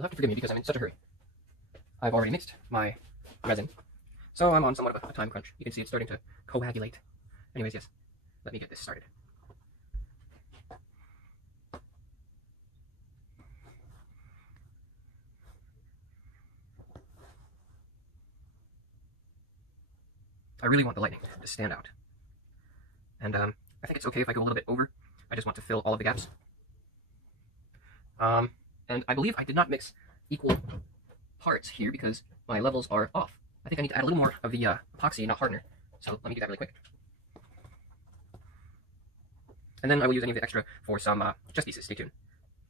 you'll have to forgive me because I'm in such a hurry. I've already mixed my resin, so I'm on somewhat of a time crunch. You can see it's starting to coagulate. Anyways, yes, let me get this started. I really want the lightning to stand out. And I think it's okay if I go a little bit over. I just want to fill all of the gaps. And I believe I did not mix equal parts here because my levels are off. I think I need to add a little more of the epoxy, not hardener. So let me do that really quick. And then I will use any of the extra for some chess pieces. Stay tuned.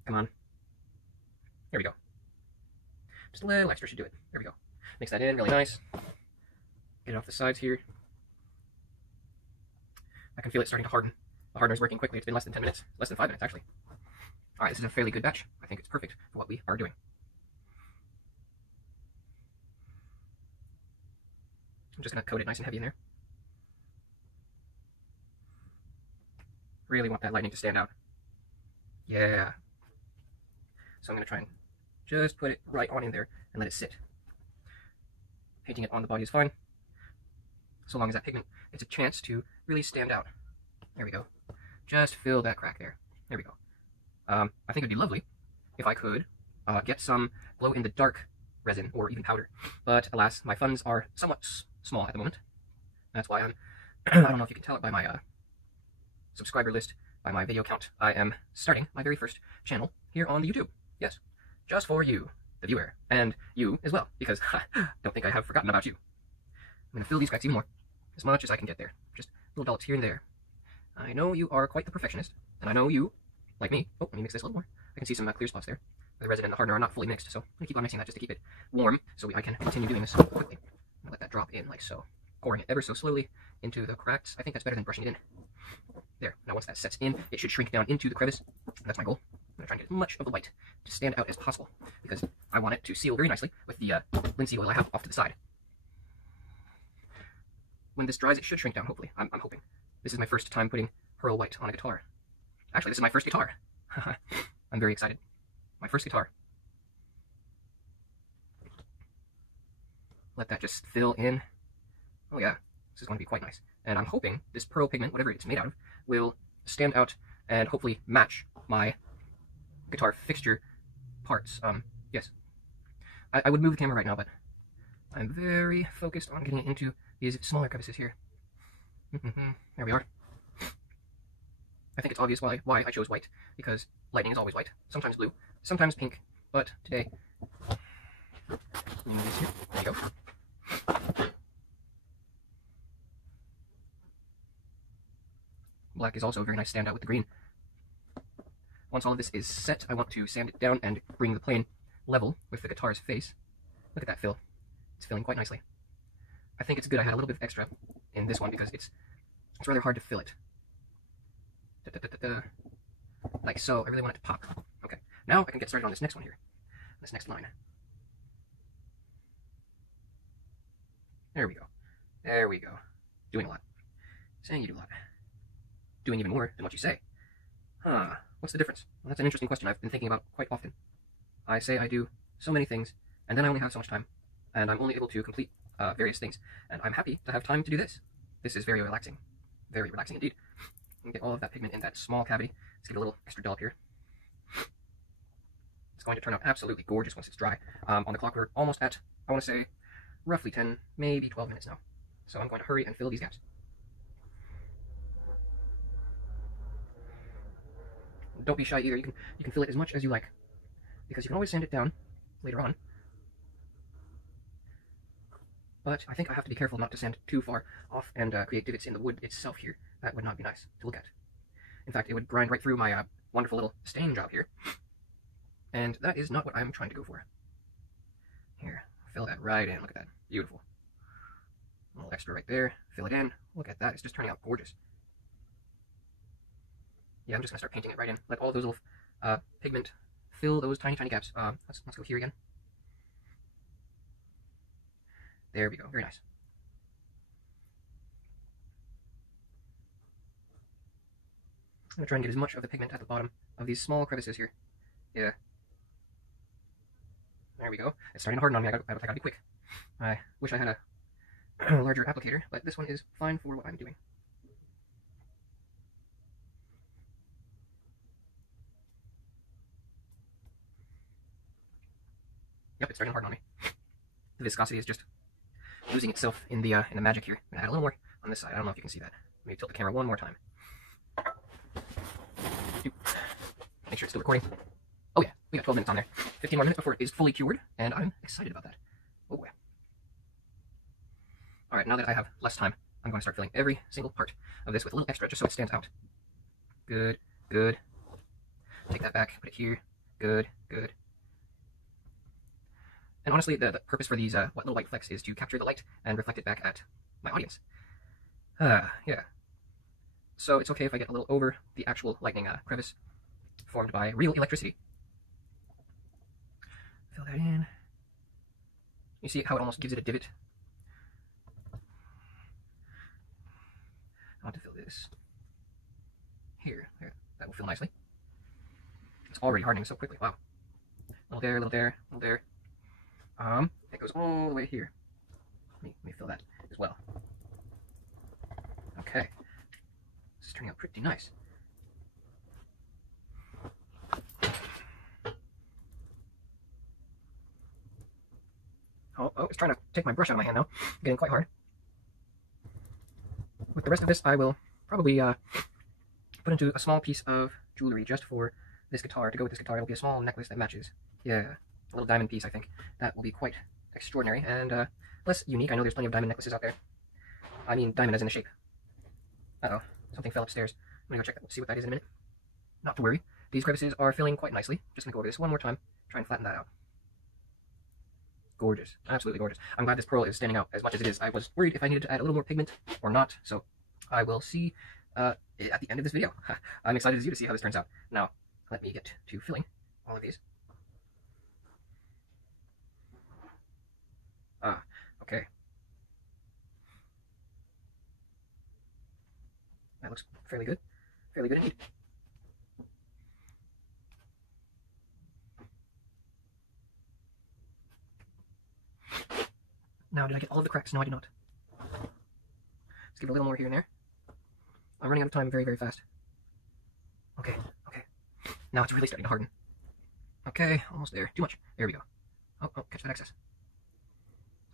Come on. Here we go. Just a little extra should do it. There we go. Mix that in really nice. Get it off the sides here. I can feel it starting to harden. The hardener's working quickly. It's been less than 10 minutes. Less than 5 minutes, actually. Alright, this is a fairly good batch. I think it's perfect for what we are doing. I'm just going to coat it nice and heavy in there. Really want that lightning to stand out. Yeah. So I'm going to try and just put it right on in there and let it sit. Painting it on the body is fine, so long as that pigment gets a chance to really stand out. There we go. Just fill that crack there. There we go. I think it'd be lovely if I could get some glow-in-the-dark resin or even powder, but alas, my funds are somewhat small at the moment. That's why I'm, I don't know if you can tell it by my subscriber list, by my video count, I am starting my very first channel here on the YouTube. Yes, just for you, the viewer, and you as well, because I don't think I have forgotten about you. I'm going to fill these cracks even more, as much as I can get there. Just little dollops here and there. I know you are quite the perfectionist, and I know you, like me, oh, let me mix this a little more. I can see some clear spots there. The resin and the hardener are not fully mixed, so I'm going to keep on mixing that just to keep it warm, so I can continue doing this quickly. I'm going to let that drop in like so, pouring it ever so slowly into the cracks. I think that's better than brushing it in. There. Now once that sets in, it should shrink down into the crevice. That's my goal. I'm going to try and get as much of the white to stand out as possible, because I want it to seal very nicely with the linseed oil I have off to the side. When this dries, it should shrink down, hopefully. I'm hoping. This is my first time putting pearl white on a guitar. Actually, this is my first guitar. I'm very excited. My first guitar. Let that just fill in. Oh yeah, this is going to be quite nice. And I'm hoping this pearl pigment, whatever it's made out of, will stand out and hopefully match my guitar fixture parts. Yes. I would move the camera right now, but I'm very focused on getting it into these smaller crevices here. There we are. I think it's obvious why I chose white, because lightning is always white, sometimes blue, sometimes pink, but today, there you go. Black is also a very nice standout with the green. Once all of this is set, I want to sand it down and bring the plane level with the guitar's face. Look at that fill. It's filling quite nicely. I think it's good I had a little bit of extra in this one because it's rather hard to fill it. Like so. I really want it to pop. Okay, now I can get started on this next one here. This next line. There we go. There we go. Doing a lot. Saying you do a lot. Doing even more than what you say. Huh. What's the difference? Well, that's an interesting question I've been thinking about quite often. I say I do so many things, and then I only have so much time, and I'm only able to complete various things, and I'm happy to have time to do this. This is very relaxing. Very relaxing indeed. And get all of that pigment in that small cavity. Let's get a little extra dollop here. It's going to turn out absolutely gorgeous once it's dry. On the clock, we're almost at, I want to say, roughly 10, maybe 12 minutes now. So I'm going to hurry and fill these gaps. Don't be shy either. You can fill it as much as you like, because you can always sand it down later on. But I think I have to be careful not to sand too far off and create divots in the wood itself here. That would not be nice to look at. In fact, it would grind right through my wonderful little stain job here. And that is not what I'm trying to go for. Here, fill that right in. Look at that. Beautiful. A little extra right there. Fill it in. Look at that. It's just turning out gorgeous. Yeah, I'm just going to start painting it right in. Let all of those little pigment fill those tiny, tiny gaps. Let's go here again. There we go. Very nice. I'm going to try and get as much of the pigment at the bottom of these small crevices here. Yeah. There we go. It's starting to harden on me. I gotta be quick. I wish I had a larger applicator, but this one is fine for what I'm doing. Yep, it's starting to harden on me. The viscosity is just losing itself in the magic here. I'm gonna add a little more on this side. I don't know if you can see that. Maybe tilt the camera one more time. Make sure it's still recording. Oh yeah, we got 12 minutes on there. 15 more minutes before it is fully cured, and I'm excited about that. Oh yeah. Alright, now that I have less time, I'm going to start filling every single part of this with a little extra, just so it stands out. Good, good. Take that back, put it here. Good, good. And honestly, the purpose for these little white flecks is to capture the light and reflect it back at my audience. Yeah. So it's okay if I get a little over the actual lightning crevice formed by real electricity. Fill that in. You see how it almost gives it a divot? I want to fill this here. There. That will fill nicely. It's already hardening so quickly. Wow. A little there, a little there, a little there. It goes all the way here. Let me fill that as well. Okay. This is turning out pretty nice. Oh, it's trying to take my brush out of my hand now. Getting quite hard. With the rest of this, I will probably put into a small piece of jewelry just for this guitar. To go with this guitar, it'll be a small necklace that matches. Yeah, a little diamond piece, I think. That will be quite extraordinary and less unique. I know there's plenty of diamond necklaces out there. I mean, diamond as in the shape. Uh-oh, something fell upstairs. I'm gonna go check that. See what that is in a minute. Not to worry. These crevices are filling quite nicely. Just gonna go over this one more time. Try and flatten that out. Gorgeous. Absolutely gorgeous. I'm glad this pearl is standing out as much as it is. I was worried if I needed to add a little more pigment or not, so I will see at the end of this video. I'm excited as you to see how this turns out. Now, let me get to filling all of these. Okay. That looks fairly good. Fairly good indeed. Now, did I get all of the cracks? No, I did not. Let's give it a little more here and there. I'm running out of time very, very fast. Okay. Now it's really starting to harden. Okay, almost there. Too much. There we go. Oh, catch that excess.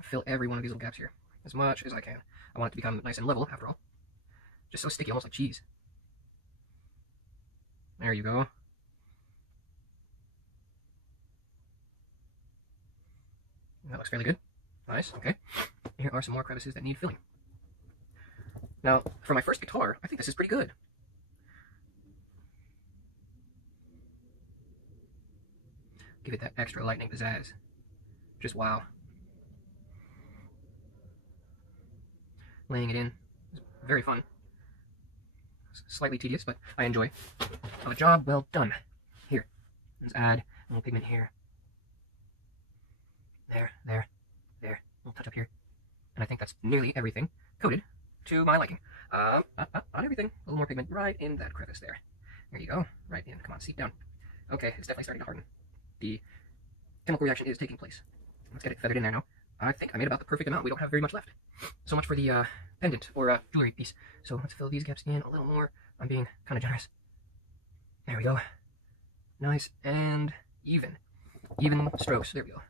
Fill every one of these little gaps here as much as I can. I want it to become nice and level, after all. Just so sticky, almost like cheese. There you go. That looks fairly good. Nice, okay. Here are some more crevices that need filling. Now, for my first guitar, I think this is pretty good. Give it that extra lightning pizzazz. Just wow. Laying it in is very fun. It's slightly tedious, but I enjoy. A job well done. Here, let's add a little pigment here. There. A little touch up here. And I think that's nearly everything coated to my liking. Not everything. A little more pigment right in that crevice there. There you go. Right in. Come on, seep down. Okay, it's definitely starting to harden. The chemical reaction is taking place. Let's get it feathered in there now. I think I made about the perfect amount. We don't have very much left. So much for the pendant or jewelry piece. So let's fill these gaps in a little more. I'm being kind of generous. There we go. Nice and even. Even strokes. There we go.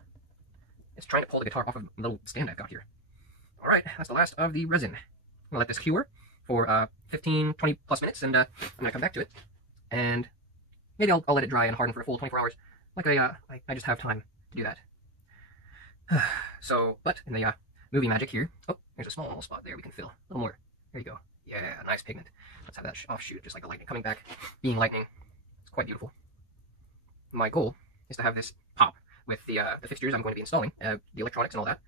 It's trying to pull the guitar off of the little stand I've got here. Alright, that's the last of the resin. I'm going to let this cure for 15, 20 plus minutes, and I'm going to come back to it. And maybe I'll let it dry and harden for a full 24 hours. Like I just have time to do that. So, but in the movie magic here, oh, there's a small spot there we can fill. A little more. There you go. Yeah, nice pigment. Let's have that offshoot, just like the lightning coming back, being lightning. It's quite beautiful. My goal is to have this pop with the fixtures I'm going to be installing, the electronics and all that.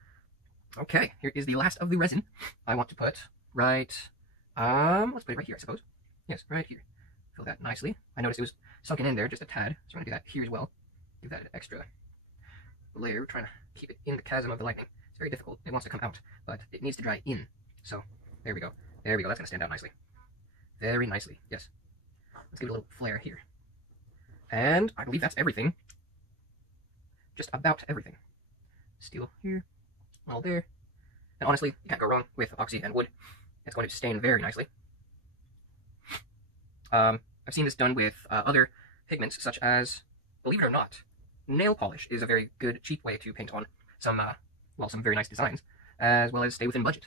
Okay, here is the last of the resin. I want to put right, let's put it right here, I suppose. Yes, right here. Fill that nicely. I noticed it was sunken in there just a tad, so I'm going to do that here as well. Give that an extra layer. We're trying to keep it in the chasm of the lightning. It's very difficult. It wants to come out, but it needs to dry in. So, there we go. There we go. That's going to stand out nicely. Very nicely, yes. Let's give it a little flare here. And I believe that's everything. just about everything. Steel here, all there. And honestly, you can't go wrong with epoxy and wood. It's going to stain very nicely. I've seen this done with other pigments, such as, believe it or not, nail polish is a very good, cheap way to paint on some, some very nice designs, as well as stay within budget.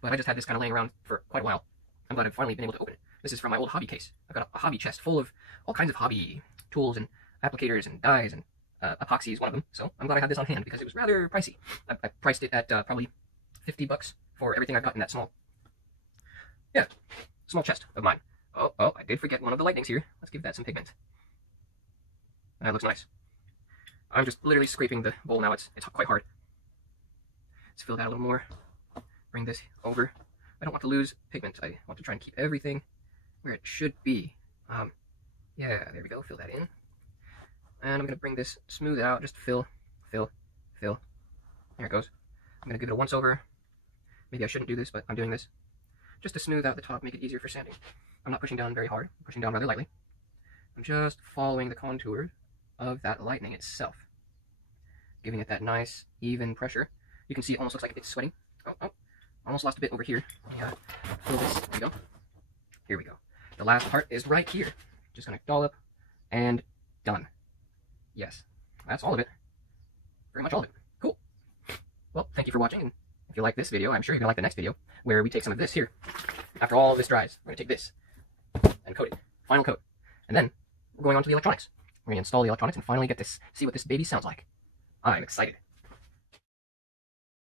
But I just had this kind of laying around for quite a while. I'm glad I've finally been able to open it. This is from my old hobby case. I've got a hobby chest full of all kinds of hobby tools and applicators and dyes, and epoxy is one of them. So I'm glad I had this on hand because it was rather pricey. I priced it at probably $50 for everything I've got in that small chest of mine. Oh, I did forget one of the lightnings here. Let's give that some pigment. That looks nice. I'm just literally scraping the bowl now. It's quite hard. Let's fill that a little more. Bring this over. I don't want to lose pigment. I want to try and keep everything where it should be. Yeah, there we go. Fill that in. And I'm going to bring this smooth out. Just fill. There it goes. I'm going to give it a once over. Maybe I shouldn't do this, but I'm doing this just to smooth out the top, make it easier for sanding. I'm not pushing down very hard. I'm pushing down rather lightly. I'm just following the contour of that lightning itself, giving it that nice, even pressure. You can see it almost looks like it's sweating. Oh, almost lost a bit over here. Yeah, fill this. There we go. Here we go. The last part is right here. Just gonna dollop and done. Yes, that's all of it. Very much all of it. Cool. Well, thank you for watching. And if you like this video, I'm sure you're gonna like the next video where we take some of this here. After all of this dries, we're gonna take this and coat it. Final coat. And then we're going on to the electronics. We're gonna install the electronics and finally get this, see what this baby sounds like. I'm excited.